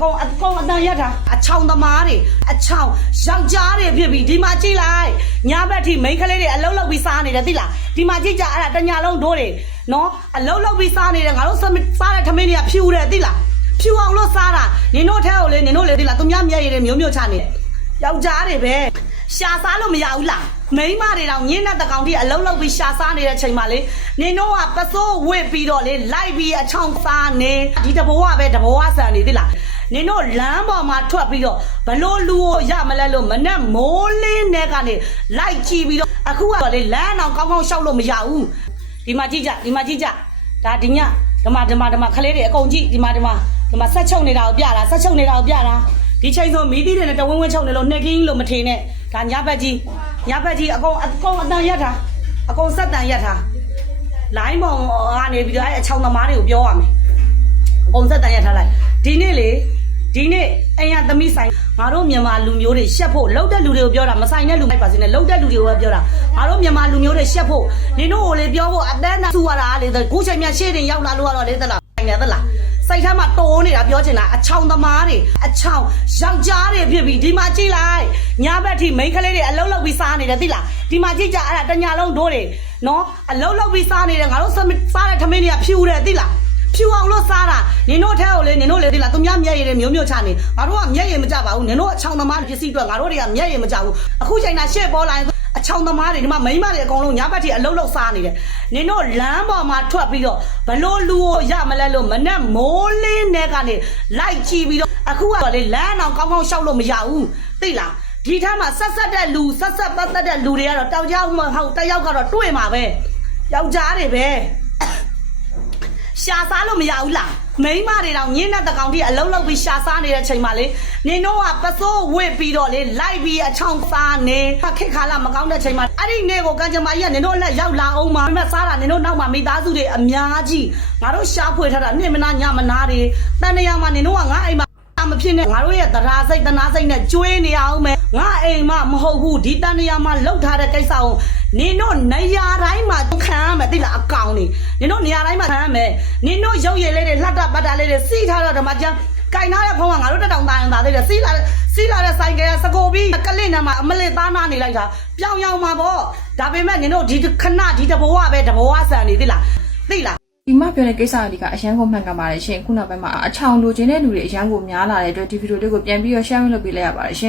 ကောင်အကောင်အတန်ရက်တာအချောင်သမားတွေအချောင်ယောက်ျားတွေဖြစ်ပြီးဒီမှာကြည့်လိုက်ညဘက်ထိမိန်းကလေးတွေအလုံးလုံးပြီးစားနေတယ်သိလားဒီမှာကြည့်ကြအဲ့ဒါတညာလုံးဒိုးတွေနော်အလုံးလုံးပြီးစားနေတယ်ငါတို့စားစားတဲ့ထမင်းတွေကဖြူတယ်သိလားဖြူအောင်လို့စားတာနင်တို့ထဲကိုလေနင်တို့လေသိလားသူများမျက်ရည်တွေမျိုးမျိုးချနေတယ်ယောက်ျားတွေပဲ ရှာစားလို့မရဘူးလားမိန်းမတွေတောင်ညင်းတဲ့တကောင်ကြီးအလုံးလုံးပြီးရှာစားနေတဲ့ချိန်မှာလေနင်တို့ကပစိုးဝစ်ပြီးတော့လေလိုက်ပြီးအချောင်စားနေဒီတဘောကပဲတဘောကဆန်နေသိလားနင်တို့လမ်းပေါ်မှာထွက်ပြီးတော့ဘလို့လူကိုရမလဲလို့မနဲ့မိုးလင်းတဲ့ကနေလိုက်ကြည့်ပြီးတော့အခုကလေလမ်းအောင်ကောင်းကောင်းရှောက်လို့မရဘူးဒီမှာကြည့်ကြဒီမှာကြည့်ကြဒါဒီညဒီမှာဒီမှာဒီမှာခလေးတွေအကုန်ကြည့်ဒီမှာဒီမှာဒီမှာဆက်ချုပ်နေတာကိုပြတာဆက်ချုပ်နေတာကိုပြတာ ဒီချိန်ဆိုမီးသီးတွေနဲ့တဝင်းဝင်းချုပ်နေလို့နှက်ကင်းလို့မထင်နဲ့ဒါညဘက်ကြီးညဘက်ကြီးအကုန်အကုန်အတန်ရက်တာအကုန်ဆက်တန်ရက်တာလိုင်းပေါ်ကနေပြီးတော့အဲအချောင်းသမားတွေကိုပြောရမယ်အကုန်ဆက်တန်ရထားလိုက်ဒီနေ့လေဒီနေ့အိမ်ရသမီးဆိုင်ငါတို့မြန်မာလူမျိုးတွေရှက်ဖို့လှုပ်တဲ့လူတွေကိုပြောတာမဆိုင်တဲ့လူမိုက်ပါစင်းနဲ့လှုပ်တဲ့လူတွေကိုပဲပြောတာငါတို့မြန်မာလူမျိုးတွေရှက်ဖို့နင်တို့ကိုလေပြောဖို့အတန်းနဲ့သူရတာလေခုချိန်မြရှေ့တင်ရောက်လာလို့ကတော့လေသလားဆို င်နေသလားစိတ်ထဲမှာတိုးနေတာပြောချင်တာအချောင်သမားတွေအချောင်ယောက်ျားတွေဖြစ်ပြီးဒီမှာကြည့်လိုက်ညဘက်ထိမိန်းကလေးတွေအလုံးလုံးပြီးစားနေတယ်သိလားဒီမှာကြည့်ကြအဲ့ဒါတညာလုံးဒိုးတွေနော်အလုံးလုံးပြီးစားနေတယ်ငါတို့စားတဲ့ထမင်းတွေကဖြူတယ်သိလားဖြူအောင်လို့စားတာနင်တို့ထဲကိုလေနင်တို့လေဒီလားသူများမျက်ရည်တွေမျိုးမျိုးချနေငါတို့ကမျက်ရည်မကြပါဘူးနင်တို့အချောင်သမားပစ္စည်းအတွက်ငါတို့တွေကမျက်ရည်မကြဘူးအခုချိန်တာရှေ့ပေါ်လာရင် အချောင်သမားတွေဒီမှာမိန်းမတွေအကုန်လုံးညဘက်ထိအလုံးလုံးစားနေတယ်နင်တို့လမ်းပေါ်မှာထွက်ပြီးတော့ဘလို့လူကိုရမလဲလို့မနဲ့မိုးလင်းတဲ့ကနေလိုက်ကြည့်ပြီးတော့အခုကလေလမ်းအောင်ကောင်းကောင်းရှောက်လို့မရဘူးသိလားဒီထက်မှာဆက်ဆက်တဲ့လူဆက်ဆက်ပတ်သက်တဲ့လူတွေကတော့တောင်ကြောက်မဟုတ်တယောက်ကတော့တွေ့မှာပဲယောက်ျားတွေပဲ ရှာစားလို့မရဘူးလားမိန်းမတွေတောင်ညင်းတဲ့တကောင်ကြီးအလုံးလုံးပြီးရှာစားနေတဲ့ချိန်မှာလေနင်တို့ကပစိုးဝစ်ပြီးတော့လေလိုက်ပြီးအချောင်စားနေခက်ခါလာမကောင်းတဲ့ချိန်မှာအဲ့ဒီနေ့ကိုကံကြမ္မာကြီးကနင်တို့လက်ရောက်လာအောင်မှာမစားတာနင်တို့နောက်မှာမိသားစုတွေအများကြီးငါတို့ရှာဖွေထားတာနေ့မနာညမနာတွေတန်နေရမှာနင်တို့ကငါအိမ်မှာမ ဖြစ်နဲ့ငါတို့ရဲ့တရားစိတ်တနာစိတ်နဲ့ကျွေးနေအောင်မယ်ငါအိမ်မမဟုတ်ဘူးဒီတန်နေရမှာလှုပ်ထားတဲ့ကိစ္စကိုနင်တို့နေရာတိုင်းမှာခံရမယ်သိလားအကောင်နေနင်တို့နေရာတိုင်းမှာခံရမယ်နင်တို့ရုပ်ရည်လေးတွေလှက်တာပတ်တာလေးတွေစီးထားတော့ဓမ္မကျန်ကင်ထားတဲ့ဖုန်းကငါတို့တက်တောင်သားရင်သားသေးတယ်စီးလာတဲ့စီးလာတဲ့ဆိုင်ကစကိုပြီးကလစ်နဲ့မှာအမလစ်သားနာနေလိုက်တာပြောင်းရောင်းမှာပေါ့ဒါပေမဲ့နင်တို့ဒီခဏဒီတဘောကပဲတဘောကဆန်နေသိလားသိလား ဒီမှာပြောတဲ့ကိစ္စအဒီကအရန်ကိုမှန်ကန်ပါတယ်ရှင်ခုနောက်ပိုင်းမှာအချောင်လိုချင်တဲ့လူတွေအရန်ကိုများလာတဲ့အတွက်ဒီဗီဒီယိုလေးကိုပြန်ပြီးတော့ share လုပ်ပေးလိုက်ရပါတယ်ရှင်